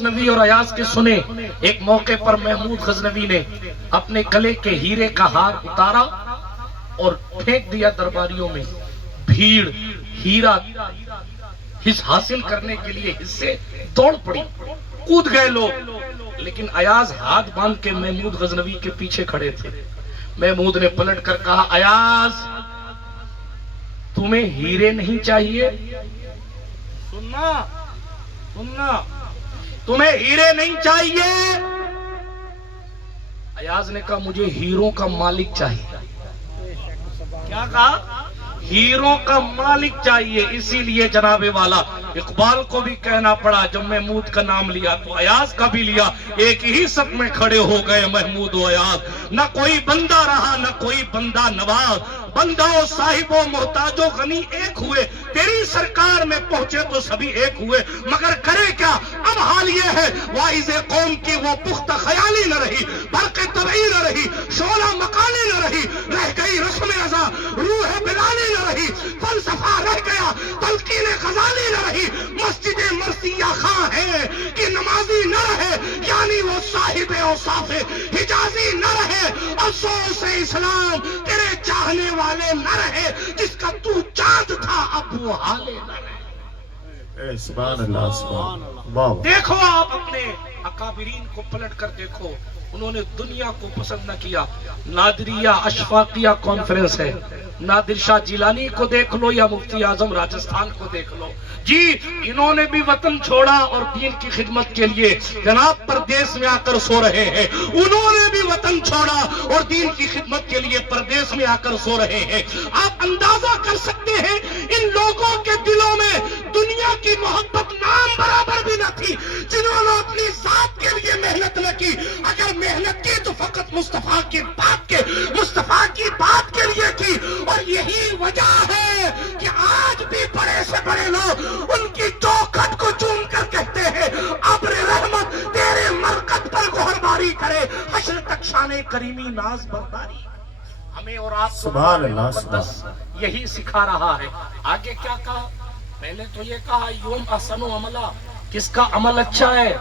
غزنوی اور ایاز کے سنے. ایک موقع پر محمود غزنوی نے اپنے گلے کے ہیرے کا ہار اتارا اور پھینک دیا درباریوں میں. بھیڑ ہیرا حاصل کرنے کے لیے حصے دوڑ پڑی, کود گئے لوگ, لیکن ایاز ہاتھ باندھ کے محمود غزنوی کے پیچھے کھڑے تھے. محمود نے پلٹ کر کہا, ایاز تمہیں ہیرے نہیں چاہیے؟ سننا سننا, تمہیں ہیرے نہیں چاہیے؟ ایاز نے کہا مجھے ہیروں کا مالک چاہیے. کیا کہا؟ ہیروں کا مالک چاہیے. اسی لیے جناب والا اقبال کو بھی کہنا پڑا جب محمود کا نام لیا تو ایاز کا بھی لیا. ایک ہی سب میں کھڑے ہو گئے محمود و ایاز. نہ کوئی بندہ رہا نہ کوئی بندہ نواز, بندہ و صاحب و محتاج و غنی ایک ہوئے. تیری سرکار میں پہنچے تو سبھی ایک ہوئے, مگر کرے کیا اب حال یہ ہے واعظ قوم کی وہ پختہ خیالی نہ رہی, برق طبعی نہ رہی, شعلہ مقالی نہ رہی, رہ گئی رسم رضا روح بلالی نہ رہی, فلسفہ رہ گیا تلقین غزالی نہ رہی, مسجد مرثیہ خواہ ہے کہ نمازی نہ رہے, یعنی وہ صاحب اوصاف حجازی نہ رہے, افسوس اسلام تیرے چاہنے والے نہ رہے, جس کا تو چاند تھا اب وہ حالے نہ رہے. سبحان اللہ سبحان اللہ. دیکھو آپ اپنے اکابرین کو پلٹ کر دیکھو, انہوں نے دنیا کو پسند نہ کیا. نادریہ اشفاقیہ کانفرنس ہے, نادر شاہ جیلانی کو دیکھ لو یا مفتی اعظم راجستھان کو دیکھ لو, جی انہوں نے بھی وطن چھوڑا اور دین کی خدمت کے لیے جناب پردیس میں آ کر سو رہے ہیں. انہوں نے بھی وطن چھوڑا اور دین کی خدمت کے لیے پردیس میں آ کر سو رہے ہیں. آپ اندازہ کر سکتے ہیں ان لوگوں کے دلوں میں دنیا کی محبت نام برابر بھی نہ تھی, جنہوں نے اپنی ذات کے لیے محنت نہ کی. اگر محنت کی تو فقط مصطفیٰ کی بات کے لیے کی. اور یہی وجہ ہے کہ آج بھی بڑے سے بڑے لوگ ان کی چوکھٹ کو چوم کر کہتے ہیں ابر رحمت تیرے مرکز پر گہرباری کرے, حشر تک شان کریمی ناز برداری. ہمیں اور آپ سبحان اللہ سبحان یہی سکھا رہا ہے. آگے کیا کہا؟ پہلے تو یہ کہا یوم احسن عملا, کس کا عمل اچھا ہے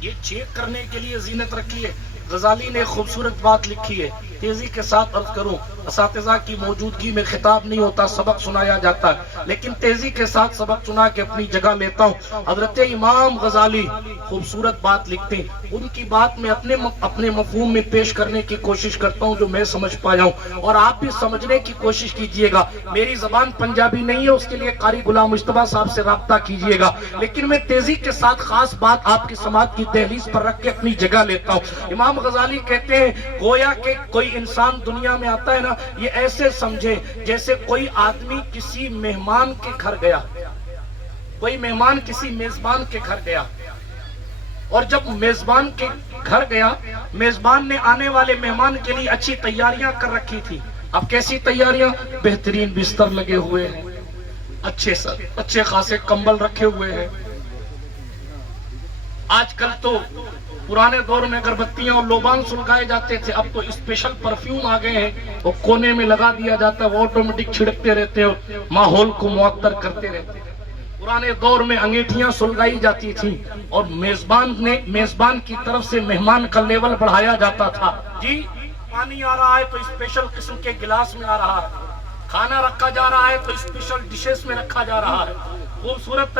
یہ چیک کرنے کے لیے زینت رکھی ہے. غزالی نے خوبصورت بات لکھی ہے, تیزی کے ساتھ عرض کروں, اساتذہ کی موجودگی میں خطاب نہیں ہوتا, سبق سنایا جاتا ہے, لیکن تیزی کے ساتھ سبق سنا کے اپنی جگہ لیتا ہوں. حضرت امام غزالی خوبصورت بات لکھتے ہیں, ان کی بات میں اپنے مفہوم میں پیش کرنے کی کوشش کرتا ہوں جو میں سمجھ پایا ہوں, اور آپ بھی سمجھنے کی کوشش کیجئے گا. میری زبان پنجابی نہیں ہے, اس کے لیے قاری غلام مجتبیٰ صاحب سے رابطہ کیجئے گا, لیکن میں تیزی کے ساتھ خاص بات آپ کی سماعت کی دہلیز پر رکھ کے اپنی جگہ لیتا ہوں. امام غزالی کہتے ہیں گویا کہ کوئی انسان دنیا میں آتا ہے نا, یہ ایسے سمجھے جیسے کوئی آدمی کسی مہمان کے گھر گیا, کوئی مہمان کسی میزبان کے گھر گیا, اور جب میزبان کے گھر گیا, میزبان نے آنے والے مہمان کے لیے اچھی تیاریاں کر رکھی تھی. اب کیسی تیاریاں؟ بہترین بستر لگے ہوئے ہیں, اچھے خاصے کمبل رکھے ہوئے ہیں. آج کل تو پرانے دور میں اگربتیاں اور لوبان سلگائے جاتے تھے, اب تو اسپیشل پرفیوم آ گئے ہیں, وہ کونے میں لگا دیا جاتا ہے, وہ آٹومیٹک چھڑکتے رہتے ہیں, ماحول کو معطر کرتے رہتے ہیں. پرانے دور میں انگیٹھیاں سلگائی جاتی تھیں اور میزبان کی طرف سے مہمان کا لیول بڑھایا جاتا تھا. جی پانی آ رہا ہے تو اسپیشل قسم کے گلاس میں آ رہا ہے, کھانا رکھا جا رہا ہے تو اسپیشل ڈشز میں رکھا جا رہا ہے. خوبصورت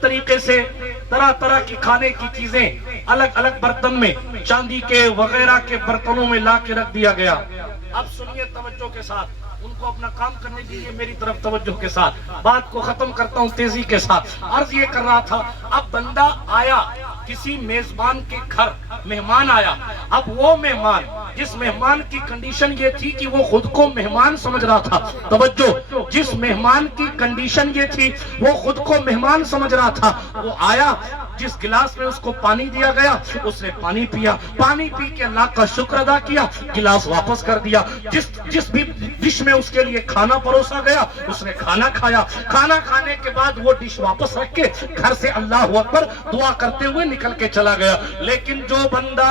طریقے سے طرح طرح کی کھانے کی چیزیں الگ الگ برتن میں, چاندی کے وغیرہ کے برتنوں میں لا کے رکھ دیا گیا. اب سنیے توجہ کے ساتھ, ان کو اپنا کام کرنے دیجیے, میری طرف توجہ کے ساتھ بات کو ختم کرتا ہوں تیزی کے ساتھ. عرض یہ کر رہا تھا, اب بندہ آیا کسی میزبان کے گھر, مہمان آیا. اب وہ مہمان, جس مہمان کی کنڈیشن یہ تھی کہ وہ خود کو مہمان سمجھ رہا تھا, توجہ, جس مہمان کی کنڈیشن یہ تھی وہ خود کو مہمان سمجھ رہا تھا, وہ آیا, جس گلاس میں اس کو پانی دیا گیا اس نے پانی پیا, پانی پی کے اللہ کا شکر ادا کیا, گلاس واپس کر دیا. جس بھی ڈش میں اس کے لیے کھانا پروسا گیا اس نے کھانا کھایا, کھانا کھانے کے بعد وہ ڈش واپس رکھ کے گھر سے اللہ اکبر دعا کرتے ہوئے نکل کے چلا گیا. لیکن جو بندہ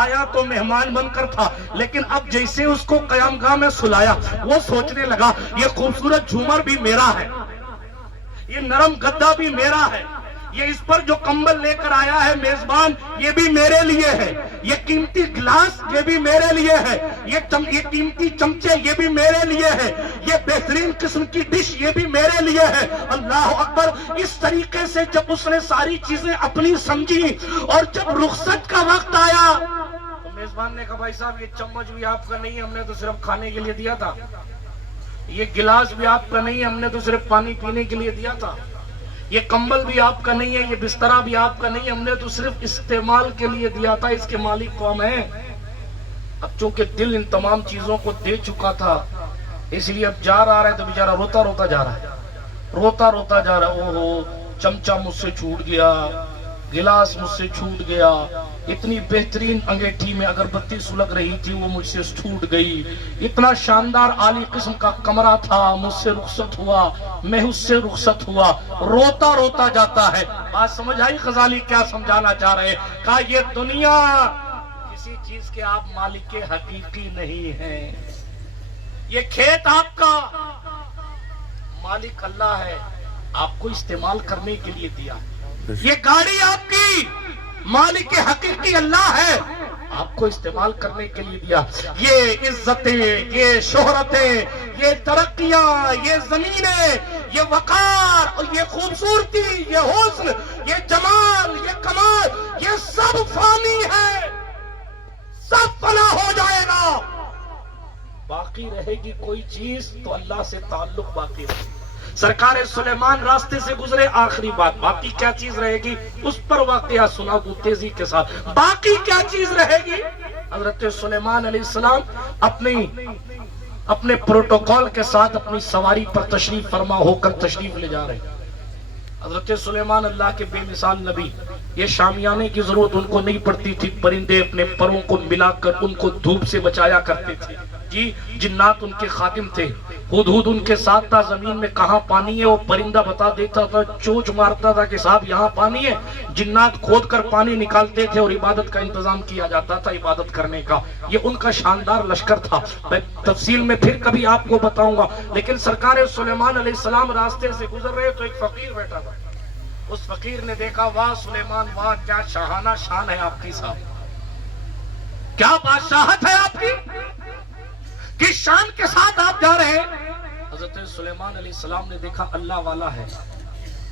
آیا تو مہمان بن کر تھا, لیکن اب جیسے اس کو قیام گاہ میں سلایا وہ سوچنے لگا یہ خوبصورت جھومر بھی میرا ہے, یہ نرم گدا بھی میرا ہے, یہ اس پر جو کمبل لے کر آیا ہے میزبان یہ بھی میرے لیے ہے، یہ قیمتی گلاس یہ بھی میرے لیے ہے، یہ قیمتی چمچے یہ بھی میرے لیے ہے، یہ بہترین قسم کی ڈش یہ بھی میرے لیے ہے۔ اللہ اکبر۔ اس طریقے سے جب اس نے ساری چیزیں اپنی سمجھی اور جب رخصت کا وقت آیا تو میزبان نے کہا بھائی صاحب یہ چمچ بھی آپ کا نہیں ہے، ہم نے تو صرف کھانے کے لیے دیا تھا، یہ گلاس بھی آپ کا نہیں ہے، ہم نے تو صرف پانی پینے کے لیے دیا تھا، یہ کمبل بھی آپ کا نہیں ہے، یہ بسترہ بھی آپ کا نہیں ہے، ہم نے تو صرف استعمال کے لیے دیا تھا، اس کے مالک کون ہیں؟ اب چونکہ دل ان تمام چیزوں کو دے چکا تھا اس لیے اب جا رہا ہے تو بیچارہ روتا روتا جا رہا ہے، روتا روتا جا رہا ہے، اوہو چمچہ مجھ سے چھوٹ گیا، گلاس مجھ سے چھوٹ گیا، اتنی بہترین انگیٹھی میں اگربتی سلگ رہی تھی وہ مجھ سے چھوٹ گئی، اتنا شاندار عالی قسم کا کمرہ تھا مجھ سے رخصت ہوا، میں اس سے رخصت ہوا، روتا روتا جاتا ہے۔ بات سمجھ آئی غزالی کیا سمجھانا چاہ رہے ہیں؟ کہا یہ دنیا کسی چیز کے آپ مالک حقیقی نہیں ہیں، یہ کھیت آپ کا مالک اللہ ہے، آپ کو استعمال کرنے کے لیے دیا، یہ گاڑی آپ کی مالک حقیقی اللہ ہے، آپ کو استعمال کرنے کے لیے دیا، یہ عزتیں، یہ شہرتیں، یہ ترقیاں، یہ زمینیں، یہ وقار اور یہ خوبصورتی، یہ حسن، یہ جمال، یہ کمال، یہ سب فانی ہے، سب فنا ہو جائے گا، باقی رہے گی کوئی چیز تو اللہ سے تعلق باقی رہے گی۔ سرکار سلیمان راستے سے گزرے، آخری بات، باقی کیا چیز رہے گی اس پر واقعہ سنا دوں تیزی کے ساتھ، باقی کیا چیز رہے گی؟ حضرت سلیمان علیہ السلام اپنے پروٹوکول کے ساتھ اپنی سواری پر تشریف فرما ہو کر تشریف لے جا رہے ہیں۔ حضرت سلیمان اللہ کے بے مثال نبی، یہ شامیانے کی ضرورت ان کو نہیں پڑتی تھی، پرندے اپنے پروں کو ملا کر ان کو دھوپ سے بچایا کرتے تھے، جی جنات ان کے خادم تھے، ہدہد ان کے ساتھ تھا، زمین میں کہاں پانی ہے وہ پرندہ بتا دیتا تھا، چونچ مارتا تھا کہ صاحب یہاں پانی ہے، جنات کھود کر پانی نکالتے تھے اور عبادت کا انتظام کیا جاتا تھا، عبادت کرنے کا، یہ ان کا شاندار لشکر تھا، میں تفصیل میں پھر کبھی آپ کو بتاؤں گا۔ لیکن سرکار سلیمان علیہ السلام راستے سے گزر رہے تو ایک فقیر بیٹھا تھا، اس فقیر نے دیکھا واہ سلیمان واہ کیا شاہانہ شان ہے آپ کی، صاحب کیا بادشاہت ہے آپ کی، کس شان کے ساتھ آپ جا رہے ہیں؟ حضرت سلیمان علیہ السلام نے دیکھا اللہ والا ہے،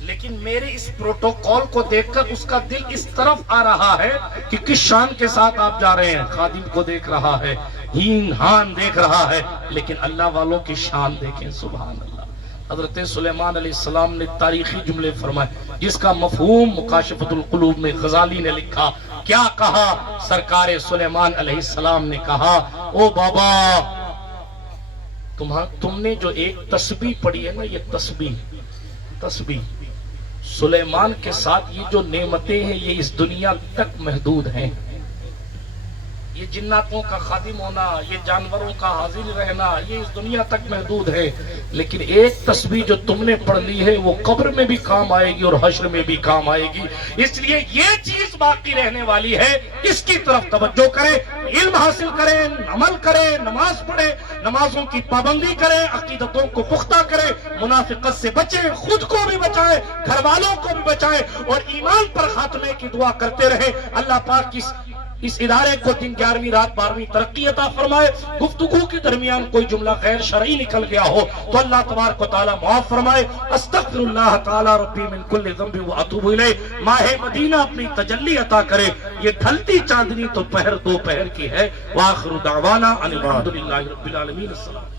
لیکن میرے اس پروٹوکول کو دیکھ کر اس کا دل اس طرف آ رہا ہے کہ کس شان کے ساتھ آپ جا رہے ہیں، خادم کو دیکھ رہا ہے، ہین ہان دیکھ رہا ہے، لیکن اللہ والوں کی شان دیکھیں، سبحان اللہ۔ حضرت سلیمان علیہ السلام نے تاریخی جملے فرمائے جس کا مفہوم مکاشفۃ القلوب میں غزالی نے لکھا، کیا کہا؟ سرکار سلیمان علیہ السلام نے کہا او بابا تم نے جو ایک تسبیح پڑھی ہے نا، یہ تسبیح سلیمان کے ساتھ یہ جو نعمتیں ہیں یہ اس دنیا تک محدود ہیں، یہ جناتوں کا خادم ہونا، یہ جانوروں کا حاضر رہنا، یہ اس دنیا تک محدود ہے، لیکن ایک تسبیح جو تم نے پڑھ لی ہے وہ قبر میں بھی کام آئے گی اور حشر میں بھی کام آئے گی، اس لیے یہ چیز باقی رہنے والی ہے، اس کی طرف توجہ کریں، علم حاصل کریں، عمل کریں، نماز پڑھیں، نمازوں کی پابندی کریں، عقیدتوں کو پختہ کریں، منافقت سے بچیں، خود کو بھی بچائیں، گھر والوں کو بھی بچائیں، اور ایمان پر خاتمے کی دعا کرتے رہیں۔ اللہ پاک اس ادارے کو دن 11ویں رات 12ویں ترقی عطا فرمائے۔ گفتگو کے درمیان کوئی جملہ غیر شرعی نکل گیا ہو تو اللہ تبارک و تعالی معاف فرمائے۔ استغفر اللہ تعالی ربی من کل ذنب واتوب الیہ۔ ماہ مدینہ اپنی تجلی عطا کرے، یہ ڈھلتی چاندنی تو پہر دوپہر کی ہے۔ وآخر دعوانا ان الحمد للہ رب العالمین۔ السلام